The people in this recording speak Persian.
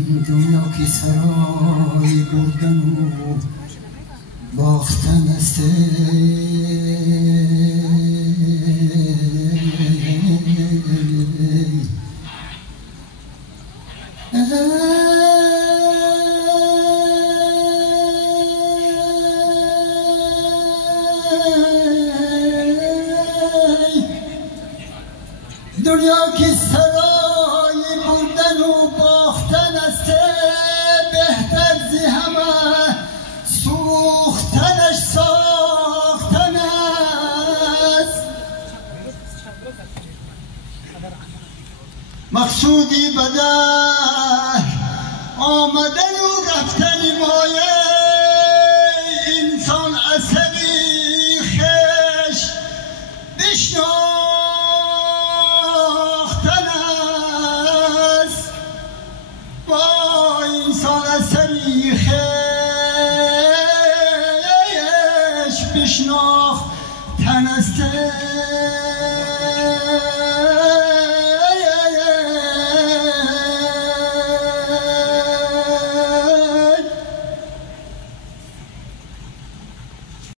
دنیا که سرای بردن و باختن است. دنیا که سرای بردن و باختن است، بهتر زی همه سوختنش ساختن است. مقصودی بدر آمدن و رفتن مایه انسان اثری خش بشناختن است. با انسان اثری خش بشناختن است.